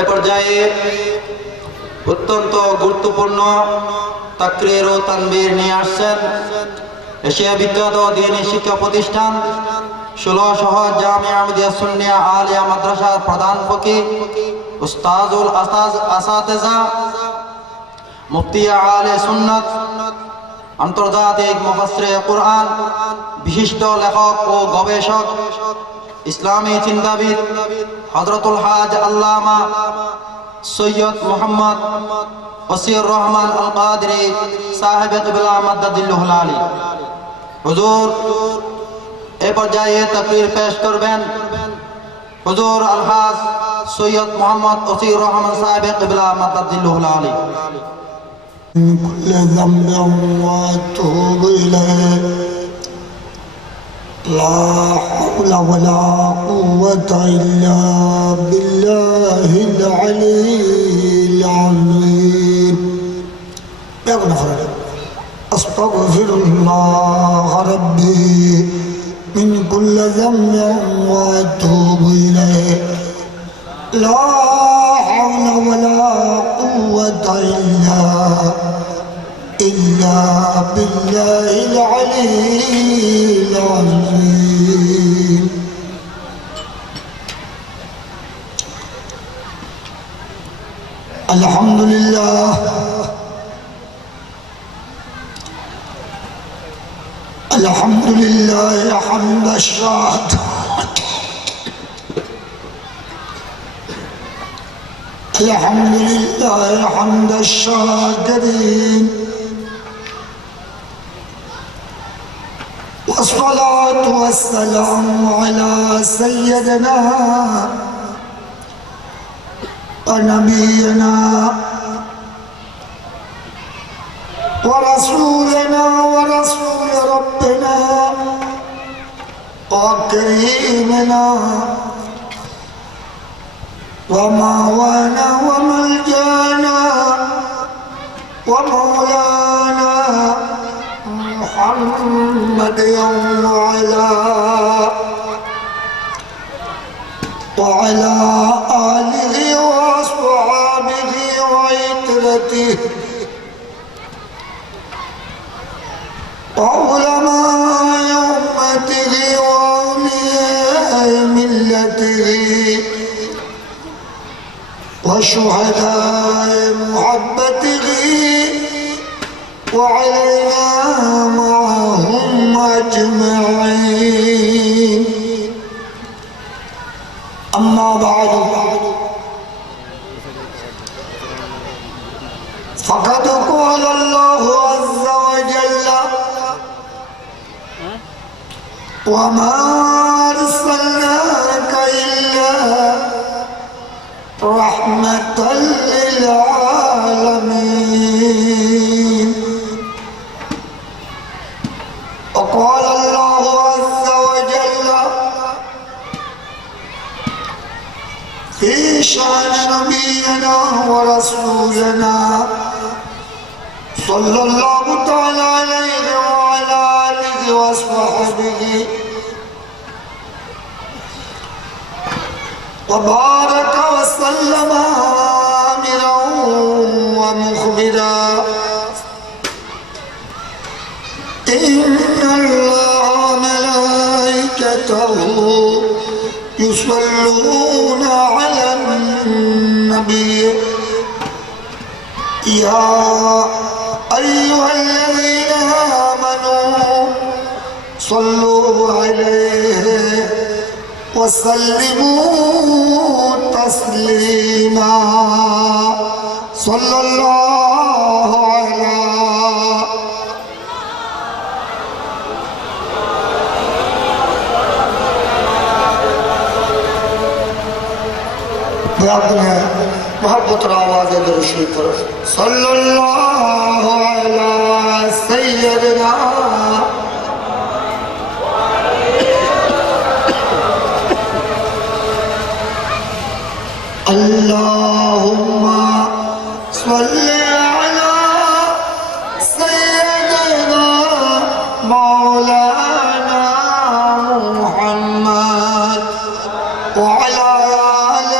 এ পর্যায়ে অত্যন্ত গুরুত্বপূর্ণ তাকরীর ও তানবীর নিয়ে আসছেন এশিয়া বিখ্যাত দ্বীনী শিক্ষা প্রতিষ্ঠান ১৬ শহর জামিয়া আহমদিয়া সুন্নিয়া আলিয়া মাদ্রাসার প্রধান ফকিহ উস্তাজুল আসাতিজা মুফতি আলে সুন্নাত আন্তর্জাতিক মুফাসসিরে কুরআন বিশিষ্ট লেখক ও গবেষক ইসলামী চিন্তাবিদ হযরতুল হাজ আল্লামা সৈয়দ মুহাম্মদ ওসির রহমান আল কাদরি সাহেব কিবলা মাদ্দাদিল্লাহুল আলী হুজুর এ পর্যায়ে তাকরীর পেশ করবেন হুজুর আলহাজ সৈয়দ মুহাম্মদ ওসির রহমান সাহেব কিবলা মাদ্দাদিল্লাহুল আলী كل ذنب واتوب اليه لا حول ولا قوة إلا بالله العلي العظيم أستغفر الله ربي من كل ذنب وأتوب إليه لا حول ولا قوة إلا بالله العلي العظيم الحمد لله الحمد لله حمد الشاكر الحمد لله حمد الشاكرين والصلاة والسلام على سيدنا ونبينا ورسولنا ورسول ربنا وكريمنا وماوانا وملجانا ومولانا محمد وعلى آله وأصحابه وعترته وعلماء أمته وأولياء ملته وشهداء محبته وعلينا معهم أجمعين أما بعد فقد قال الله عز وجل وما أرسلناك إلا رحمة للعالمين وقال الله عز وجل في شأن نبينا ورسولنا صلى الله تعالى عليه وعلى آله وصحبه وبارك وسلم آمرا ومخبرا إن الله وملائكته يصلون على النبي يا أيها الذين آمنوا صلوا عليه وسلموا تسليما صلى الله على محبت آواز درشی طرف صلی اللہ علی سیدنا اللهم صل على سيدنا مولانا محمد وعلى آل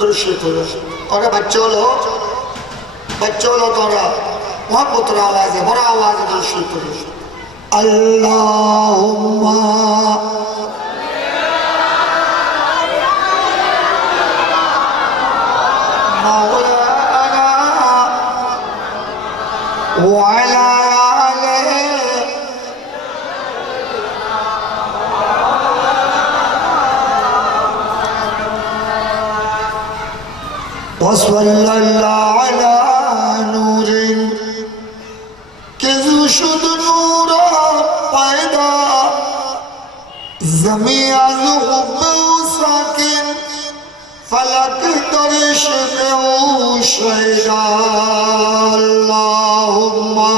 दुरुद और बच्चों लो तोरा मोहब्बत आवाज है बड़ा आवाज दुरुद अल्लाहुम्मा وعلى آله وصلى الله على نور كذو شد نورا पैदा ज़मीं हुब साकिन फलक दर्श में शैदा अल्लाहुम्मा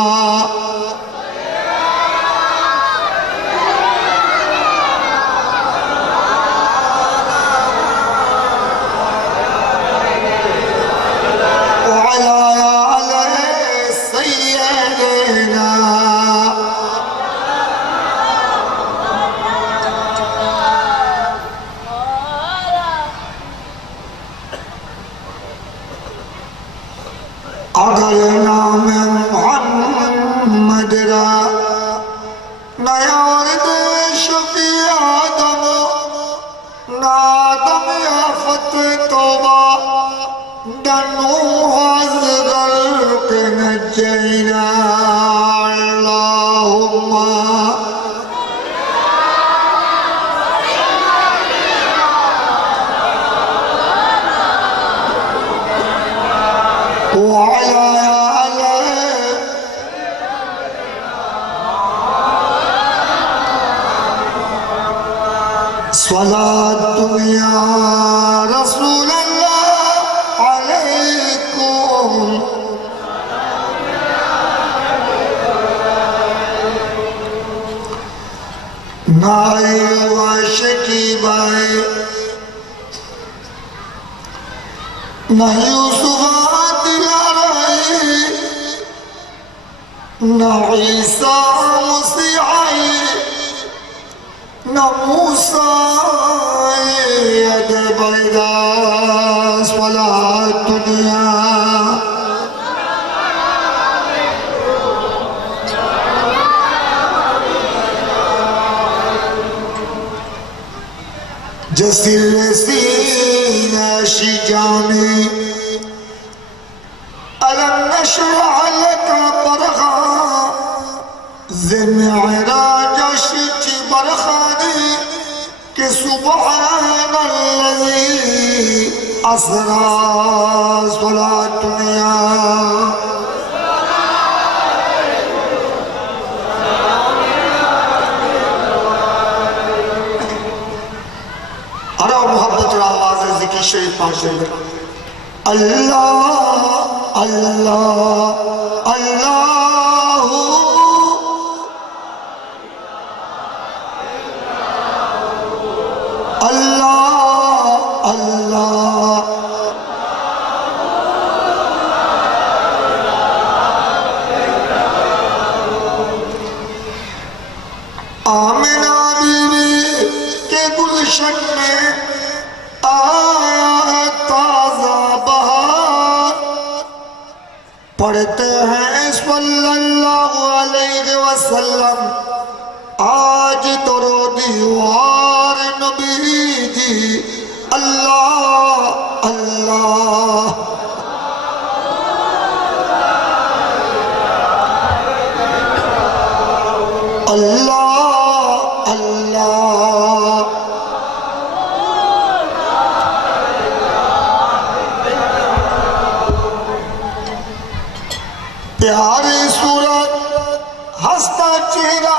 अगर नाम मोहम्मद रा नया देश की आदम नादम आफत तौबा डनू हाज़गर के नजैना अल्लाहुम्मा وعلى آله صلاة يا رسول الله عليكم नाई वाशिकी बाई ना यूसुफ ना ईसा मसीह ना मूसा यद बैदा स्वलात दुनिया जसीर सीना शिजामी अलम नशरह लका बरखा ज़िम्मेदार शिची बरखानी के सुबहानल्लज़ी असरा स्वलात दुनिया अरे मोहब्बत आवाज़ ज़िक्र शरीफ पाश अल्लाह अल्लाह अल्लाह अल्लाह अल्लाह आमिना बीवी के गुलशन में आया है ताजा बहार पढ़ते हैं सल्लल्लाहु अलैहि वसल्लम आज दरो दीवार नबी जी अल्लाह अल्लाह अल्लाह अल्लाह प्यारी सूरत हंसता चेहरा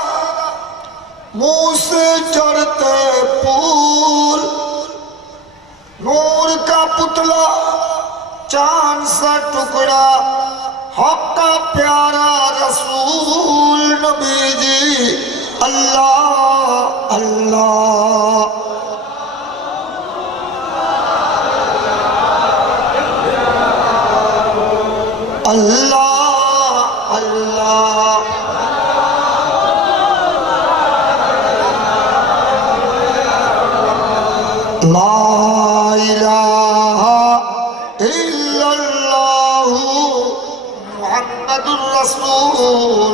मुंह से चढ़ते फूल नूर का पुतला चांद सा टुकड़ा हक का प्यारा रसूल नबी जी अल्लाह अल्लाह अल्लाह अल्लाह ला इलाहा মুহাম্মাদুর রাসূলুল্লাহ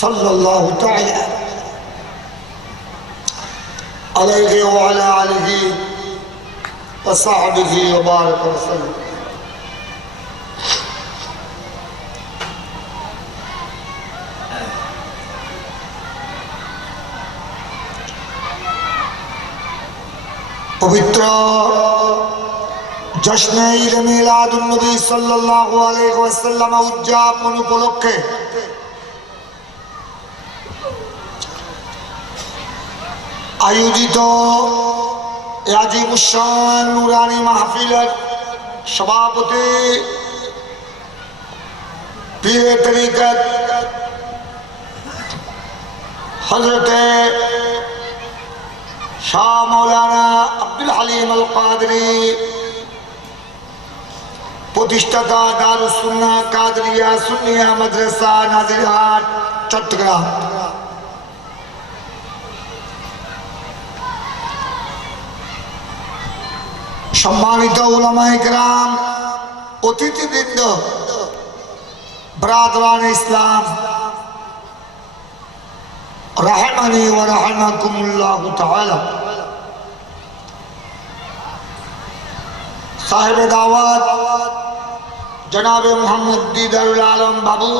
সাল্লাল্লাহু তাআলা আলাইহি ওয়া আলা আলিহি ওয়া সাহবিহি ওয়া বারাকা ওয়া সাল্লাম। পবিত্র জশ্নে ঈদ মিলাদুন নবী সাল্লাল্লাহু আলাইহি ওয়াসাল্লাম উদযাপন উপলক্ষে আয়োজিত আজিমুশান নুরানি মাহফিলের সভাপতি পীরে তরিকত হযরতে শাহ মৌলানা আব্দুল হালিম আল কাদরি, প্রতিষ্ঠাতা দারুস সুন্নাহ কাদরিয়া সুন্নিয়া মাদ্রাসা নাজিরহাট চট্টগ্রাম, সম্মানিত উলামায়ে কেরাম, অতিথিবৃন্দ, ব্রাদরান ইসলাম, রাহমানি ওয়া রাহমাকুমুল্লাহু তাআলা। সাহেবে দাওয়াত জনাবে মোহাম্মদ দিদারুল আলম বাবু,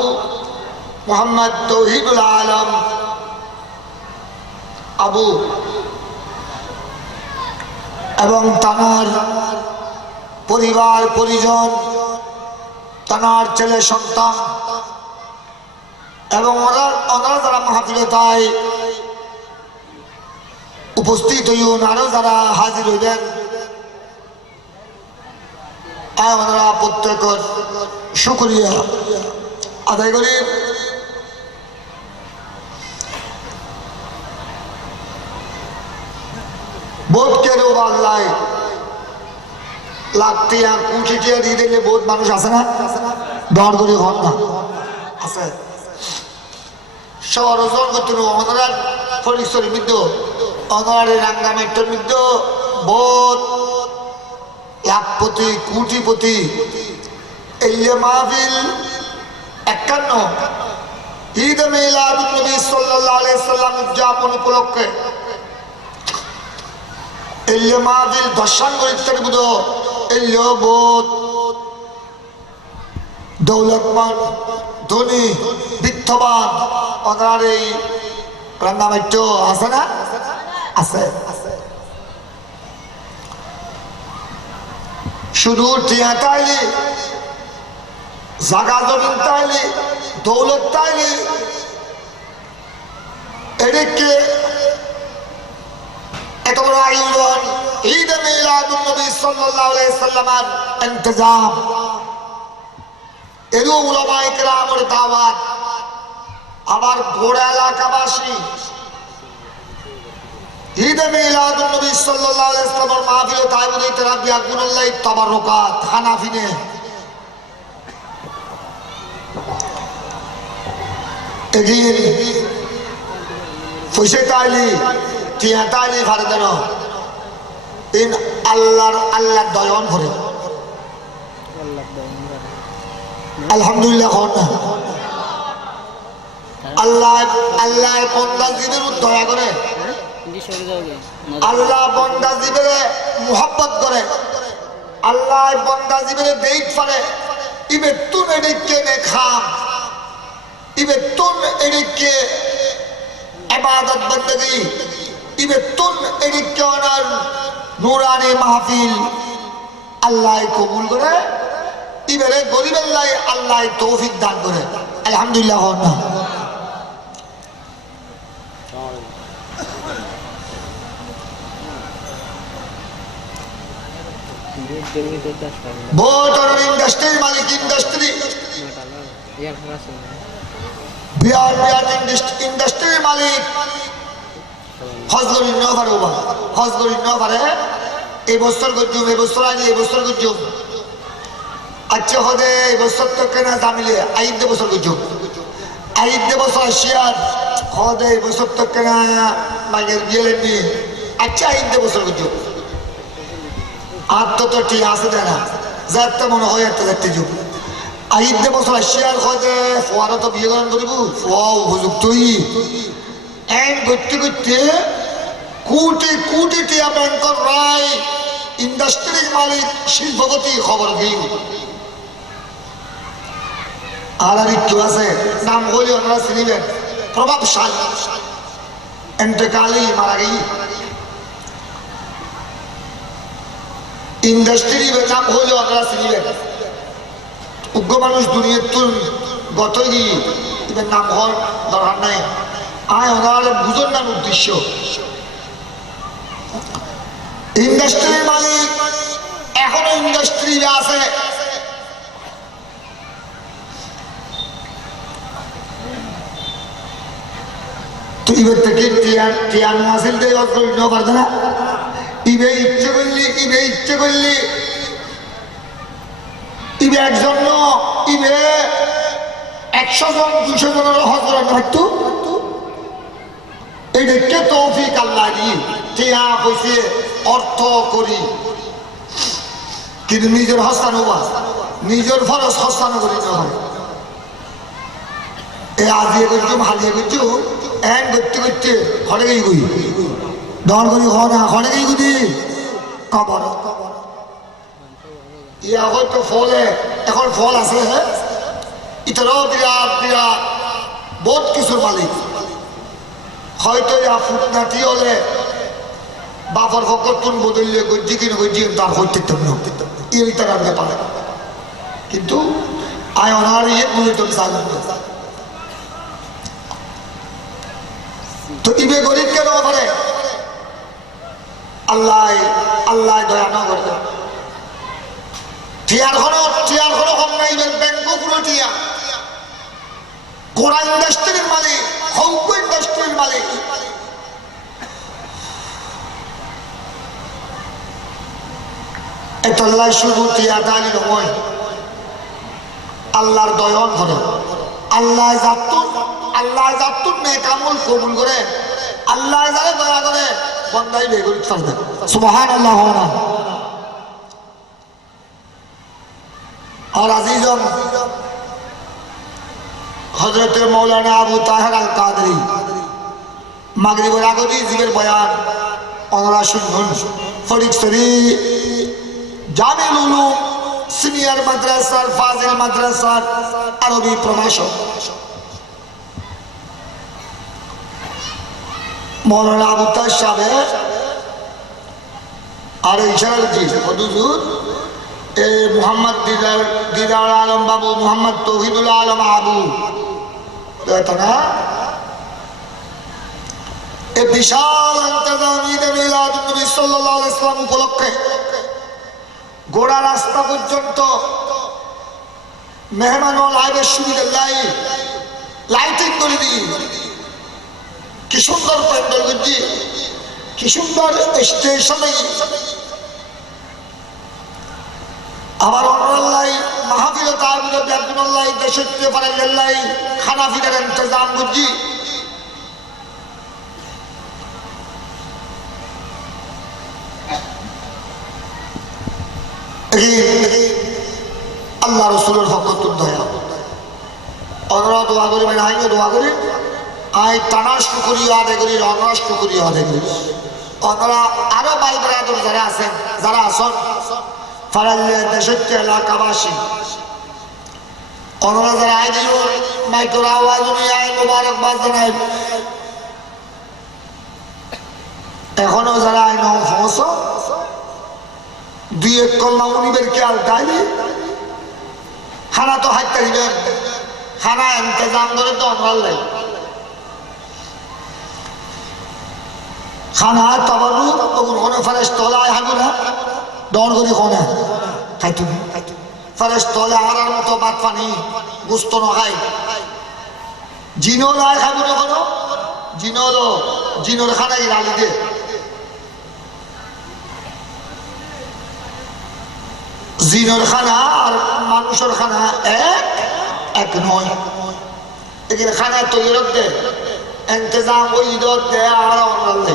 মোহাম্মদ তৌহিদুল আলম আবু এবং তানার পরিবার পরিজন, তানার ছেলে সন্তান এবং ওনারা যারা মাহফিলে তাই উপস্থিত হইন, আরো যারা হাজির হইবেন, ওনারা প্রত্যেকের শুকরিয়া আদায় করি। বোধ কেন আল্লাহ লাখটিয়া কুচিটিয়া দিয়ে দিলে বহুত মানুষ আছে না, দর করে হন না আছে সব অর্জন করতে অনার ফরিশ্বরী মৃত্যু অনারের রাঙ্গামেট্টোর মৃত্যু বহুত লাখপতি কোটিপতি এই মাহফিল 51 ঈদ মিলাদুন নবী সাল্লাল্লাহু আলাইহি সাল্লাম উদযাপন উপলক্ষে এই মাহফিল দর্শন করিতে বুঝো এই বহুত দৌলতমান ধনী বিত্তবান ওনার এই রাঙ্গামাট্য আছে না, আছে। শুধু টিয়া তাইলি, জাগা জমিন তাইলি, দৌলত তাইলি, এদিকে এত বড় আয়োজন ঈদ মিলাদুন নবী সাল্লাল্লাহু আলাইহি সাল্লামের ইন্তজাম, এরও উলামায়ে কেরামের দাওয়াত, আবার ঘোড়া এলাকাবাসী ঈদ মিলাদুন নবী সাল্লাল্লাহু আলাইহি সাল্লামের মাহফিলে তাইবুদে তারাবিয়া গুনাল্লাহ তাবারুকাত হানাফিনে এগিয়ে ফুসে তাইলি টিয়া তাইলি ফারে দেন ইন আল্লাহর দয়ন করে আলহামদুলিল্লাহ না আল্লাহ বন্দা জীবের দয়া করে, আল্লাহ বন্দা জীবের মুহাব্বত করে, আল্লাহ বন্দা জীবের দেইত পারে ইবে তুন এদিকে নে খাম, ইবে তুন এদিকে ইবাদত বندگی, ইবে তুন এদিকে ওনার নূরানি মাহফিল আল্লাহ কবুল করে, ইবেরে গরিবের লাই আল্লাহ তৌফিক দান করে আলহামদুলিল্লাহ না। বহুত ইন্ডাস্ট্রির মালিক, ইন্ডাস্ট্রি বিহার ইন্ডাস্ট্রির মালিক হজগরি নভারে এই বছর গজ্জুম, এই বছর আনি, এই বছর গজ্জুম আচ্ছা হদে এই বছর তো কেনা জামিলে আইদ বছর গজ্জুম, আইদ বছর আসিয়ার হদে এই বছর তো কেনা মাইনের বিয়েলেন নিয়ে আচ্ছা আইদ বছর গজ্জুম আর তো ঠিক আছে দেয় না যাতে মনে হয় একটা দেখতে যুগ আইদে বছর আসিয়ার খোঁজে ফোয়ারা তো বিয়ে করেন করিব ফোয়া উপযুক্তই এন করতে করতে কোটি কোটি টিয়া ব্যাংকর রায় ইন্ডাস্ট্রির মালিক শিল্পপতি খবর দিই আর একটু আছে নাম হলে আপনারা চিনিবেন প্রভাবশালী এন্টেকালি মারা গেই ইন্ডাস্ট্রি নাম হলে আপনারা চিনিবেন উগ্র মানুষ দুনিয়ার তুল গতই গিয়ে এবার নাম হওয়ার দরকার নাই আয় ওনার বুঝুন নাম উদ্দেশ্য ইন্ডাস্ট্রির মালিক এখনো ইন্ডাস্ট্রি আছে তো এবার থেকে টিয়ান মাসিল দিয়ে নিতে পারতো না ইবে ইচ্ছে করলি ইবে একজন ইবে 100 জন 200 জনের হজরত হয়তো এই দেখে তৌফিক আল্লাহ দিয়ে টিয়া পয়সে অর্থ করি কিন্তু নিজের হস্তানো নিজের ফরজ হস্তানো করি না হয় এ আজিয়ে করছো হালিয়ে করছো এন করতে করতে হরে গেই গুই দর করি হরে গেই গুদি কবর ইয়া হয়তো ফলে এখন ফল আছে হ্যাঁ ইতারাও বিরাট বিরাট বহুত কিছুর মালিক হয়তো ইয়া ফুটনাটি হলে বাবার ফকরতুন বদললে গজ্জি কিনে গজ্জি তার হইতে এই তার ব্যাপারে কিন্তু আয় অনার ইয়ে মূলত তো ইবে গরিব কেন পারে আল্লাহ আল্লাহ দয়া না করবে টিয়ার কোনো কম নাই ব্যাংক পুরো টিয়া গোড়া ইন্ডাস্ট্রির মালিক হৌক ইন্ডাস্ট্রির মালিক এটা আল্লাহ শুধু টিয়া দানি নয় আল্লাহর দয়ন করে আল্লাহ জাতুন নে কামল কবুল করে আল্লাহ যারা দয়া করে বন্দাই বেগুন ছাড়বে সুবহানাল্লাহ না আর আজিজন হযরত মাওলানা আবু তাহের আল কাদরি মাগরিবের আগেই জিবের বয়ান ওনারা শুনুন ফরিদপুরি জামিল উলুম সিনিয়র মাদ্রাসার ফাজিল মাদ্রাসার আরবি প্রভাষক মৌলানা আবু তাহের সাহেব আর ইশারা জি হুজুর এ মোহাম্মদ দিদার আলম বাবু মোহাম্মদ তৌহিদুল আলম আবু না এ বিশাল ইন্তজাম ঈদে মিলাদুন নবী সাল্লাল্লাহু আলাইহি ওয়াসাল্লাম উপলক্ষে গোড়া রাস্তা পর্যন্ত মেহমান ও লাইভের সুবিধা লাইটিং করে দিই কি সুন্দর প্যান্ডেল করছি কি সুন্দর স্টেশনে আবার অন্যাল্লাই মাহফিল তাহবিল ব্যাকুল্লাই দেশের পারাল্লাই খানা ফিরার ইন্তজাম করছি আল্লাহ রসুলের ফকতুর দয়া অনরা দোয়া করি মানে হাইকে দোয়া করি আই টানাষ্ট করি আদে করি অনরাষ্ট করি আদে করি অনরা আরো ভাই ব্রাদার যারা আছেন যারা আসন ফারাল্লে দেশের এলাকাবাসী অনরা যারা আই দিল মাইক্রো আওয়াজ নিয়ে আয় মোবারকবাদ জানাই এখনো যারা আই নাও ফস দুই এক কল্লা উনিবের খেয়াল তাইলে খানা তো হাইতে দিবেন খানা ইন্তজাম করে তো আমরা লাই খানা তবারু ওগুন হনে ফরেশ তলায় হাগু না দন করি হনে খাইতে ফরেশ তলে আরার মতো বাদ পানি গুস্ত নখাই জিনো লাই খাবো না কোনো জিনোর খানাই রালি দে জিনোর খানা আর মানুষের খানা এক নয় এখানে খানা তৈরি দে ইন্তজাম ওই দে আর অন্যান্য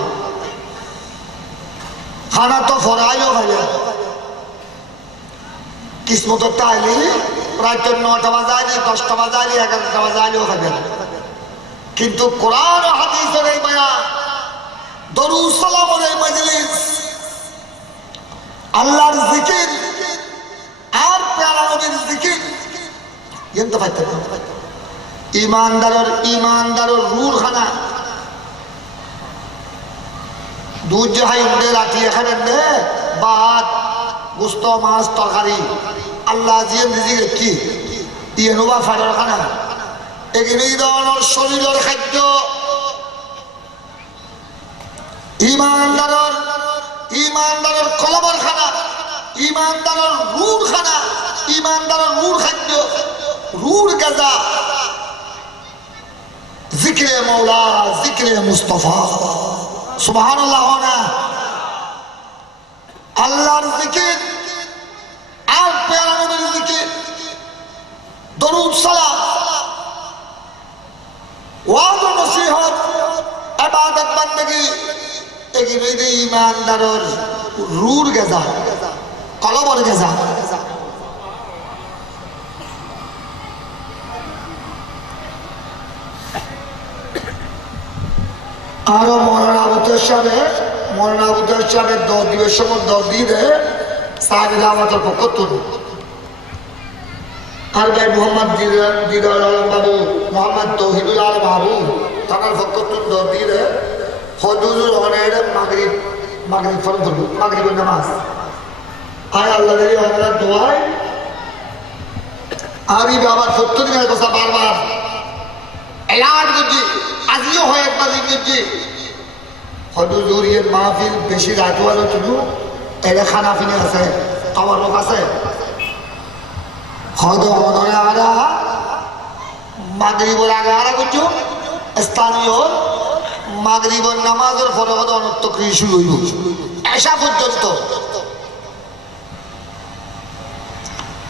খানা তো ফরাইও খাইলে কিসমত তাইলি প্রায় 9টা বাজাইলি 10টা বাজাইলি 11টা বাজাইলিও খাবেন কিন্তু কোরআন ও হাদিসের এই বয়ান দরুদ সালামের এই মজলিস আল্লাহর জিকির আর প্যারা নবীর জিকির এনতে পাইতে ইমানদারের রুর খানা দুধ জাহাই উঠে লাঠি এখানে দে ভাত গোস্ত মাছ তরকারি আল্লাহ জিয়ে জিগে কি ইয়েনোবা ফাটার খানা এগুলি ধরনের শরীরের খাদ্য ইমানদারের কলমের খানা ইমানদারের রুর খানা ইমানদারের রুর খাদ্য রুর গাজা জিক্রে মৌলা জিক্রে মুস্তফা সুবহানাল্লাহ না আল্লাহর জিকির আর প্যারা নবীর জিকির দরুদ সালাম ওয়াজ ও নসিহত ইবাদত বান্দেগি এগুলি ইমানদারের রুর গাজা কলমের গাজা আরো মৌলানা আবুতর সাহেবের 10 দিনের সময় 10 দিনে সাহেবের আমাদের পক্ষ তুলুন আর ভাই মোহাম্মদ দিদার আলম বাবু মোহাম্মদ তৌহিদুল আলম বাবু তার পক্ষ তুলুন 10 দিনে হদুজুর অনেক মাগরিব ফরম করবো মাগরিবের নামাজ আয় আল্লাহ অনেক দোয়ায় আমি বাবার 70 দিনের কথা বারবার এলাট করছি আজিও হয় একবার করছি হদুজুরিয়ের মাহফিল বেশি রাত হওয়ার শুধু এটা খানা ফিনে আছে খাবার লোক আছে হয়তো মনে আরা মাগরিবের আগে আরা করছো স্থানীয় মাগরিবের নামাজের পরে হয়তো অনর্থ কৃষি হইব এসা পর্যন্ত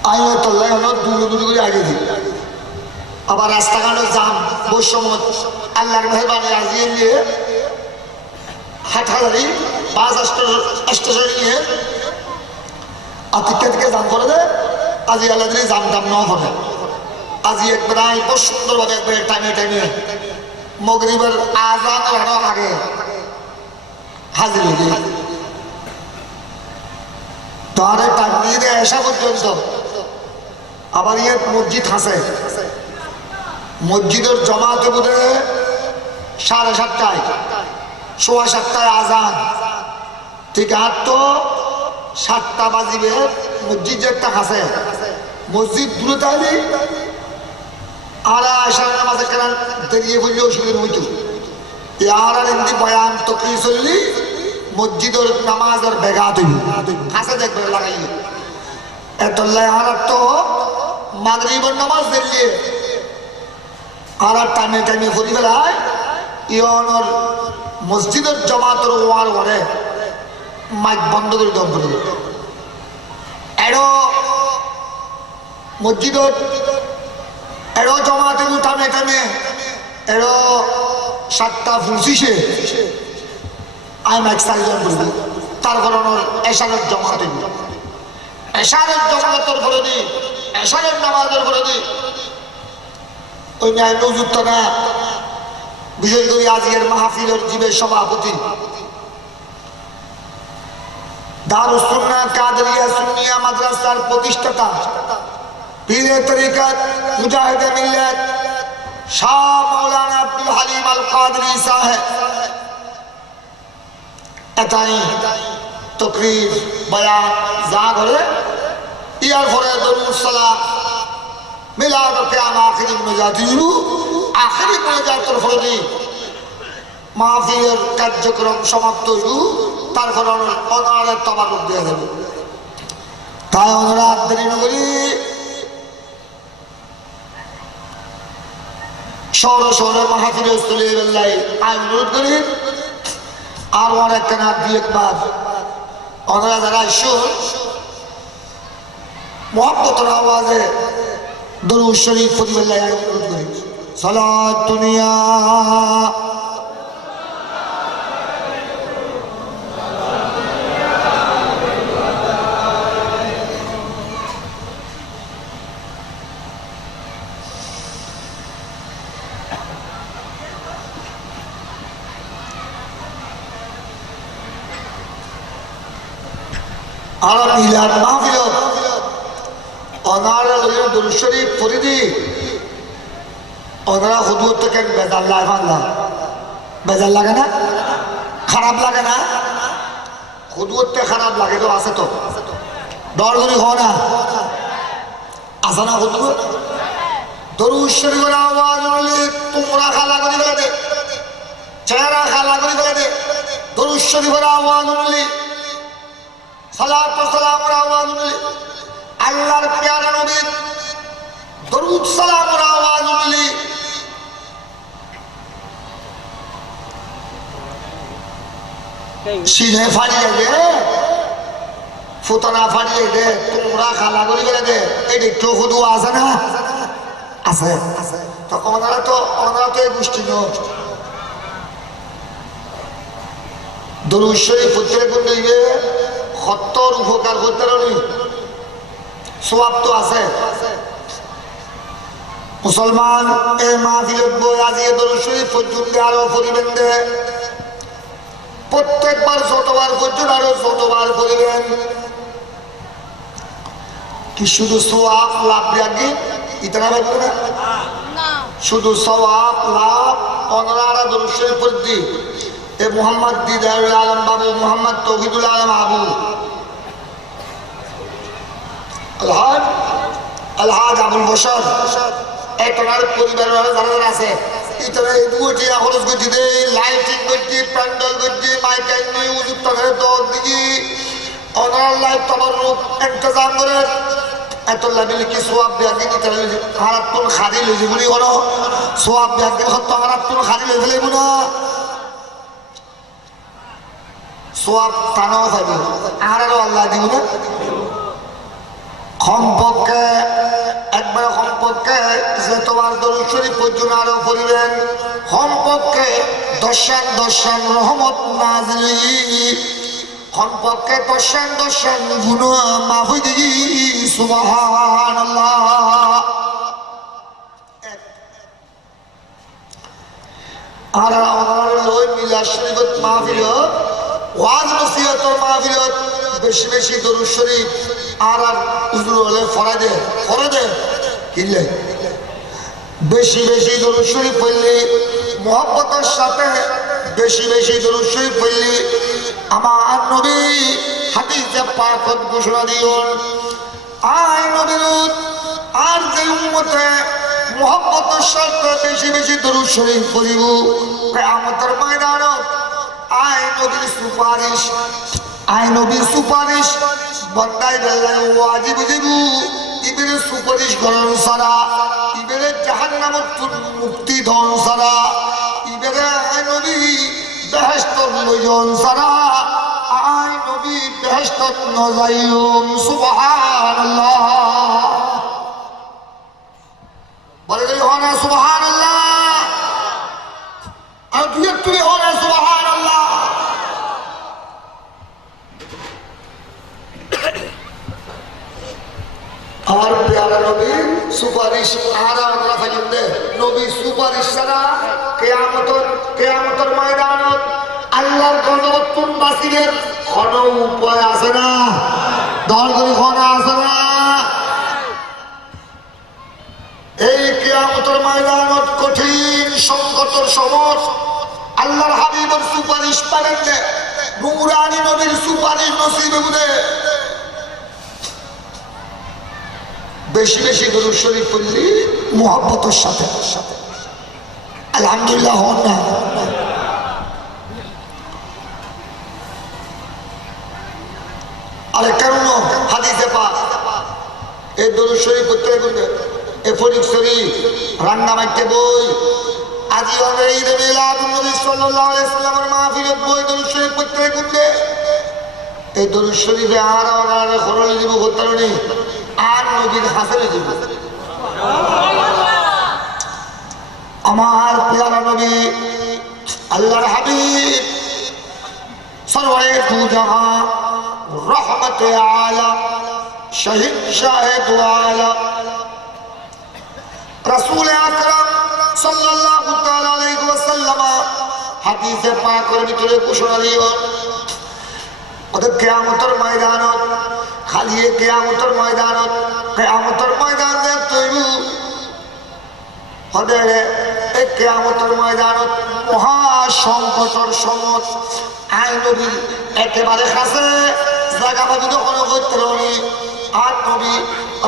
আমি হয়তো দূরে দূরে করে আগে দিই আবার রাস্তাঘাটের জাম বৈষম্য আল্লাহর মেহরবানি আজিয়ে নিয়ে হাটহাজারি 5 স্টেশন নিয়ে আতিকা থেকে জাম করে দেয় আজি আল্লাহ দিলে জাম টাম নেওয়া হবে আজি একবার খুব সুন্দরভাবে একবার টাইমে মগরিবের আজানের আগে হাজির হয়ে তাহলে টাইম নিয়ে দেয় আসা পর্যন্ত আবার ইয়ে মসজিদ আছে মসজিদের জমাতে বোধ 7:30টায় 7:15টায় আজান ঠিক আর তো 7টা বাজিবে মসজিদ যে একটা আছে মসজিদ দূরে তাইলে আর আসার নামাজে কেন দেরিয়ে বললে অসুবিধা হইত আর এমনি বয়ান তো কি চললি মসজিদের নামাজের বেগা তৈরি কাছে দেখবে লাগাইলে এত আর তো মাগরিবের নামাজ দিল্লি আর টাইমে ঘুরি বেলায় ইয়নর মসজিদের জমাতের ওয়ার ঘরে মাইক বন্ধ করে দম করে এড়ো মসজিদের এড়ো জমাতে টাইমে এড়ো 7:25 আমি মাইক সাইজন করব তারপর এশারের জমাতে এশারের জমাতের করে দিই এশারের নামাজের করে দিই ওই ন্যায় নজুত না বিশেষ করে আজকের মাহফিলের জীবের সভাপতি দারুস সুন্নাহ কাদেরিয়া সুন্নিয়া মাদ্রাসার প্রতিষ্ঠাতা পীরে তরিকত মুজাহিদে মিল্লাত শাহ মাওলানা আব্দুল হালিম আল কাদরি সাহেব এটাই তকরীর বয়ান যা করে ইয়ার পরে দরুদ সালাম মিলাদ ও কিয়াম আখিরি মুনাজাতিরু আখিরি মুনাজাতের ফলে মাহফিলের কার্যক্রম সমাপ্ত হইল তারপর অনারের তাবারুক দিয়ে দেবে তাই অনুরাগ দেরি নগরী শহরে মাহফিলে চলে বেল্লাই আমি অনুরোধ করি আর অনেক কেনা দিয়ে একবার ওনারা যারা ঈশ্বর মহব্বতের আওয়াজে দরুদ শরীফ পরিবেল্লাই আমি অনুরোধ করি সালাত দুনিয়া মিলাদ মাহফিলত ওনারা দরুদ শরীফ ফরিদি ওনারা হুজুর থেকে বেজার লাগে আল্লাহ বেজার লাগে না খারাপ লাগে না হুজুর থেকে খারাপ লাগে তো আছে তো ডর করি হয় না আছে না হুজুর দরুদ শরীফের আওয়াজ হলে তোমরা খালা করি ফেলে দে চেহারা খালা করি ফেলে দে দরুদ শরীফের আওয়াজ হলে সালাত ও সালামের আওয়াজ হলে আল্লাহর প্যারা নবীর দরুদ সালামের আওয়াজ হলে সিনে ফাড়িয়ে দে ফুতনা ফাড়িয়ে দে তোমরা খালা করি ফেলে দে এই একটু হুদু আছে না আছে তো ওনারা তো এই গোষ্ঠী নয় দরুদ শরীফ পড়তে কোন দিবে সত্তর উপকার করতে পারি সওয়াব তো আছে মুসলমান এই মাহফিলত বই আজি দরুদ শরীফ পর্যন্ত আরো পড়িবেন দে প্রত্যেকবার যতবার পর্যন্ত আরো যতবার পড়িবেন কি শুধু সওয়াব লাভ রাখি ইতনা ভাই বলবে না শুধু সওয়াব লাভ ওনারা দরুদ শরীফ পড়তি এ মোহাম্মদ দিদারুল আলম বাবু মোহাম্মদ তৌহিদুল আলম আবু আলহাজ আবুল বশর এই তোমার পরিবারের যারা যারা আছে ইতনা এই দুটি খরচ করছি দে লাইটিং করছি প্যান্ডেল করছি মাইক আইনি উজুর টাকার দর দিকে ওনার লাইফ তোমার রূপ ইন্তজাম করে এত লাভিল কি সোয়াব ব্যাগিন ইতনা হারাতুন খাদি লইছি বলি কোনো সোয়াব ব্যাগিন সত্য হারাতুন খাদি লই ফেলে না সোয়াব টানাও থাকবে আরও আল্লাহ দিব না কমপক্ষে একবার কমপক্ষে যে তোমার দরুদ শরীফ পর্যন্ত আরো পড়িবেন কমপক্ষে দশান রহমত নাজিল কমপক্ষে দশান গুনাহ মাফ হই দি সুবহানাল্লাহ আর আমার লই মিলাদ শরীফত মাহফিলত ওয়াজ নসিহতের মাহফিলত বেশি বেশি দরুদ শরীফ আর হুজুর হলে ফরা দে কিনলে বেশি বেশি দরুদ শরীফ পড়লে মহব্বতের সাথে বেশি বেশি দরুদ শরীফ পড়লে আমার নবী হাদিসে পাকত ঘোষণা দিলেন আয় নবীর আর যে উম্মতে মহব্বতের সাথে বেশি বেশি দরুদ শরীফ পড়িব কিয়ামতের ময়দানত আয় নবীর সুপারিশ বন্দাই বেলায় ওয়াজিব দেবু ইবের সুপারিশ করন সারা ইবের জাহান্নামত মুক্তি ধন সারা ইবের আয় নবী বেহেশতত লইজন সারা আয় নবী বেহেশতত নজাইম সুবহানাল্লাহ বলে গেল হনা সুবহানাল্লাহ আর তুই হনা সুবহানাল্লাহ আর প্যারা নবীর সুপারিশ আর আমরা ফাইলে নবী সুপারিশ ছাড়া কিয়ামতের ময়দানত আল্লাহর গজবতুন বাসিরের কোনো উপায় আছে না দল করে কোনো আছে না এই কিয়ামতের ময়দানত কঠিন সংকটের সময় আল্লাহর হাবিবের সুপারিশ পাবেন না নূরানী নবীর সুপারিশ নসিব হবে বেশি বেশি দরুদ শরীফ পড়লি মুহাব্বতের সাথে আলহামদুলিল্লাহ হন না আরে কারণ হাদিসে পাক এই দরুদ শরীফ পড়তে গেলে এ ফরিক শরীফ রান্না মাইতে বই আজি হবে ঈদ মিলাদুন নবী সাল্লাল্লাহু আলাইহি সাল্লামের মাহফিলত বই দরুদ শরীফ পড়তে গেলে এই দরুদ শরীফে আর খরচ দিব করতে নেই আর নবীর হাসরে দিব আমার প্যারা নবী আল্লাহর হাবিব সরওয়ারে দু জাহান রহমতে আলম শহীদ শাহেদ আলম রাসূল আকরাম সাল্লাল্লাহু তাআলা আলাইহি ওয়াসাল্লাম হাদিসে পাকের ভিতরে ঘোষণা দিলেন ওদের কিয়ামতের ময়দানত খালি কেয়ামতের ময়দানত কেয়ামতের ময়দানে তৈব হদে কেয়ামতের ময়দানত মহা সংকটর সমত আই নবী একেবারে কাছে জায়গা পাবি তখন করতে পারি আর নবী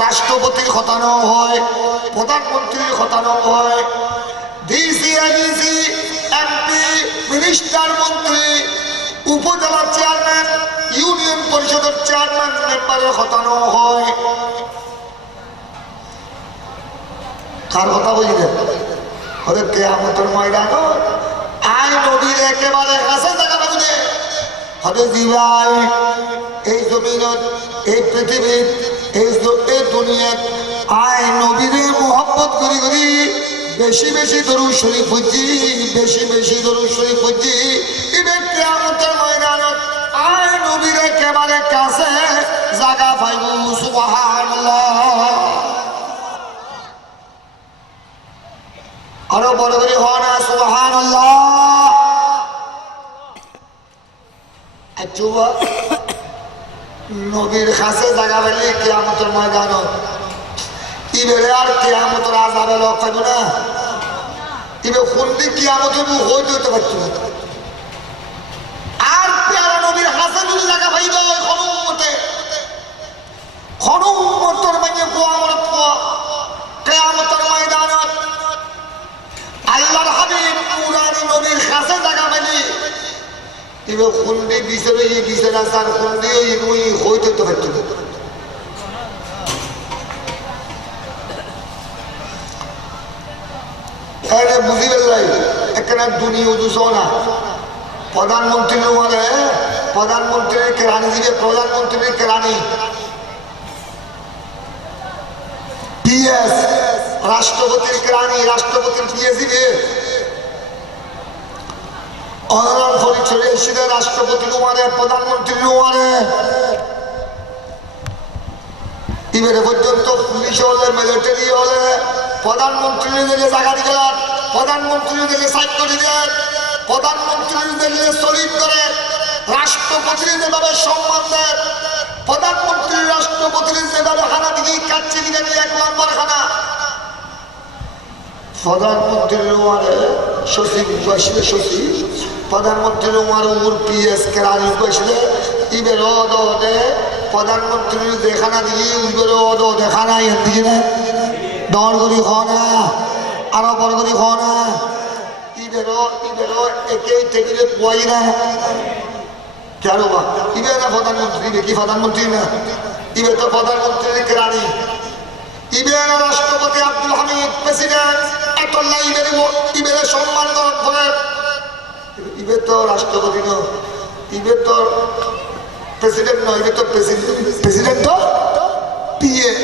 রাষ্ট্রপতির খতানো হয় প্রধানমন্ত্রীর খতানো হয় ডিসি এডিসি এমপি মিনিস্টার মন্ত্রী উপজেলা চেয়ারম্যান ইউনিয়ন পরিষদের চেয়ারম্যান মেম্বারের খতানো হয় কার কথা বুঝলেন ওদের কেয়ামতের ময়দান আই নবীর একেবারে কাছে জায়গা পাবি হরে জিবাই এই জমিনত এই পৃথিবীর এই দুনিয়াত আয় নবীরে মোহাম্মত করি করি বেশি বেশি দরুদ শরীফ পড়ছি বেশি বেশি দরুদ শরীফ পড়ছি ইবের কিয়ামতের ময়দানত আয় নবীর একেবারে কাছে জায়গা পাইব সুবহানাল্লাহ আরো বড় করে হয় না সুবহানাল্লাহ যুবক নবীর কাছে জায়গা পেলে কিয়ামতের ময়দানত ইবেরে আর কিয়ামতের আযাবে লোক পাইব না ইবে খুললে কিয়ামতের মুখ হইতে হতে পারত আর প্যারা নবীর কাছে যদি জায়গা পাইব কোন উম্মতের মানে কিয়ামত কিয়ামতের ময়দানত আল্লাহর হাবিব পুরানি নবীর কাছে জায়গা পাইলে ইবে খুললে বিছরে বিছরা সার খুললে ইবুই হইতে তো পারত এরে বুঝিবেন লাই এখানে দুনিয়া দুসনা প্রধানমন্ত্রী মানে প্রধানমন্ত্রীর কেরানি দিবে প্রধানমন্ত্রীর কেরানি পিএস রাষ্ট্রপতির কেরানি রাষ্ট্রপতির পিএস দিবে অনার ফরিদ চলে এসেছে রাষ্ট্রপতি নুমারে প্রধানমন্ত্রী নুমারে ইবেরে পর্যন্ত পুলিশ হলে মিলিটারি হলে প্রধানমন্ত্রী দিলে জায়গা দিলেন প্রধানমন্ত্রী দিলে সাইড করে দিলেন প্রধানমন্ত্রী দিলে শরীর করে রাষ্ট্রপতির যেভাবে সম্মান দেন প্রধানমন্ত্রী রাষ্ট্রপতির যেভাবে খানা দিকে কাচ্চি দিকে নিয়ে 1 নম্বর খানা প্রধানমন্ত্রীর নুমারে সচিব বসলে সচিব প্রধানমন্ত্রীর নুমার উপর পিএস কেরানি বসলে ইবের দে প্রধানমন্ত্রীর দেখানা দিয়ে উইবের দেখানা এদিকে না দর করি খানা আরো বড় করি খানা ইবের একেই টেবিলে পোয়াই না কেন বা ইবে না প্রধানমন্ত্রী কি প্রধানমন্ত্রী না ইবে তো প্রধানমন্ত্রীর কেরানি ইবে না রাষ্ট্রপতি আব্দুল হামিদ প্রেসিডেন্ট এতল্লাহ ইবের সম্মান করার ফলে ইবে তো রাষ্ট্রপতি ন ইবে তো প্রেসিডেন্ট নয় ইবে তো প্রেসিডেন্ট তো পিএস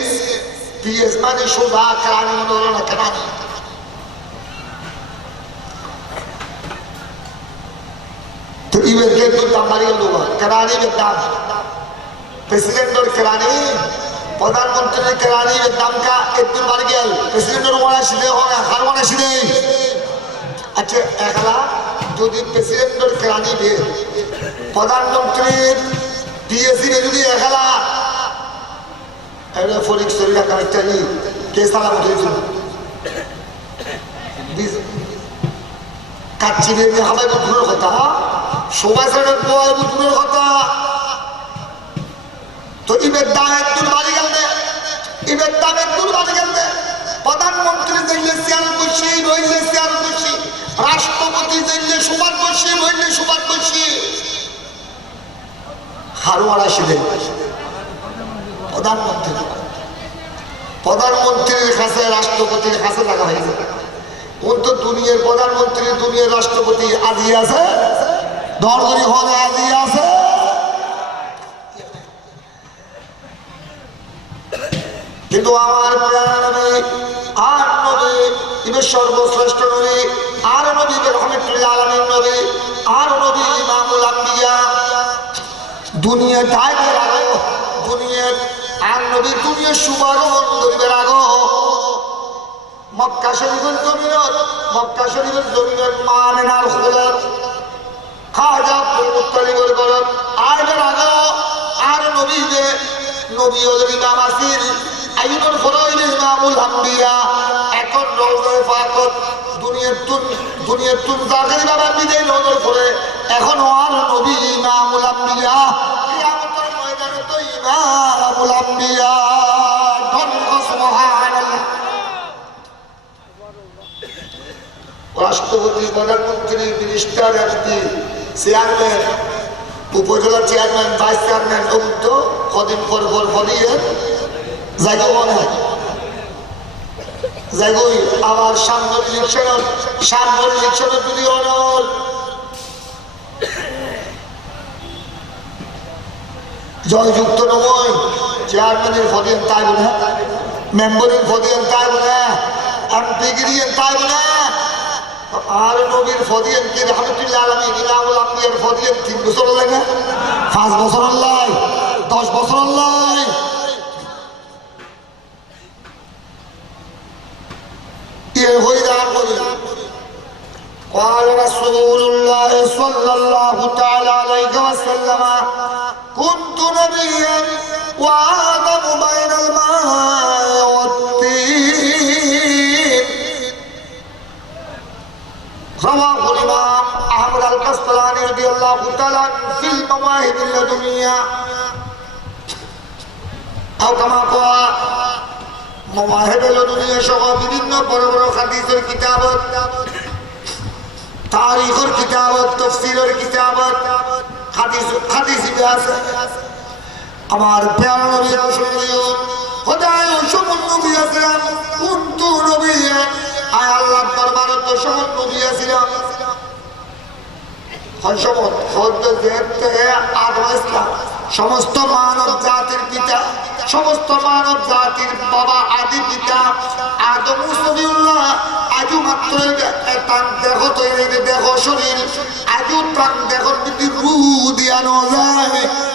পিএস মানে সোজা কেরানি মনে না কেরানি তো ইবের কে তো দাম বাড়িয়ে দেবো কেরানি দাম প্রেসিডেন্টের কেরানি প্রধানমন্ত্রীর কেরানি দাম কা একটু বাড়ি গেল প্রেসিডেন্টের মনে আসিদে হয় হার মনে আসিদে আচ্ছা একলা যদি প্রেসিডেন্টের কেরানি বে প্রধানমন্ত্রীর পিএসসি বে যদি একলা এর ফরিক সরিয়া কাইটালি কে সালাম হইছিল কাচ্চি বে হাবাই বুঝুর কথা সবাই সাথে বয় বুঝুর কথা তো ইবের দাম একটু বাড়ি গেল ইবের দাম একটু বাড়ি গেল প্রধানমন্ত্রী দিলে চেয়ার বসি রইলে চেয়ার বসি রাষ্ট্রপতি দিলে সুপার বসি রইলে সুপার বসি হারুয়ার আসিলেন প্রধানমন্ত্রীর কাছে রাষ্ট্রপতির কাছে লাগা হয়েছে কোন তো দুনিয়ার প্রধানমন্ত্রী দুনিয়ার রাষ্ট্রপতি আজি আছে দরগরি হলে আজি আছে কিন্তু আমার প্রাণ নবী আর নবী ইবের সর্বশ্রেষ্ঠ নবী আর নবী রহমতুল্লাহ আলামিন নবী আর নবী ইমামুল আম্বিয়া দুনিয়া তাইবের আগে দুনিয়া আর নবী দুনিয়া শুভাগমন করিবার আগে মক্কা শরীফের জমিনের মা আমিনার খোলত খাজা আব্দুল মুত্তালিবের ঘরত আর এর আগে আর নবী যে নবী হলেন ইমাম আসিল আইনুল ফরাইল ইমামুল আম্বিয়া এখন রওজায়ে ফাকত দুনিয়ার তুন জাগরি বাবা বিদায় নজর করে এখন আর নবী ইমামুল আম্বিয়া কিয়ামতের ময়দানে তো ইমামুল আম্বিয়া সুবহানাল্লাহ রাষ্ট্রপতি প্রধানমন্ত্রী মিনিস্টার এমপি চেয়ারম্যান উপজেলা চেয়ারম্যান ভাইস চেয়ারম্যান তো কদিন পর ফলিয়ে জায়গা মনে জায়গায় আবার সামনের ইলেকশনের যদি অনর জয়যুক্ত নয় চেয়ারম্যানের ফদিয়েন তাই বলে মেম্বারের ফদিয়েন তাই বলে এমপি গিরিয়েন তাই বলে আর নবীর ফদিয়েন কি রহমতুল্লাহ আলামিন ইমামুল আম্বিয়ার ফদিয়েন 3 বছর লাগে 5 বছর লাই 10 বছর লাই ये होइदार बोली قال رسول الله صلى الله تعالى عليه وسلم كنت نبيا وآدم بين الماء والطين رواه الإمام أحمد القسطلاني رضي الله تعالى في المواهب اللدنية أو كما قال مواهب اللدنية সহ বিভিন্ন বড় বড় হাদিসের কিতাবত তারিখের কিতাবত তাফসীরের কিতাবত হাদিস আছে আমার প্যারা নবী রাসূলুল্লাহ খোদায় সমন নবী আছিলাম কুনতু নবিয়্যা আয় আল্লাহর দরবারে তো সমন নবী আছিলাম সমন খোদ দেখতে আদম ইসলাম সমস্ত মানব জাতির পিতা সমস্ত মানব জাতির বাবা আদি পিতা আদম সবিউল্লাহ আজু মাত্র তান দেখো তৈরি দেখো শরীর আজু প্রাণ দেখো যদি রু দিয়া ন যায়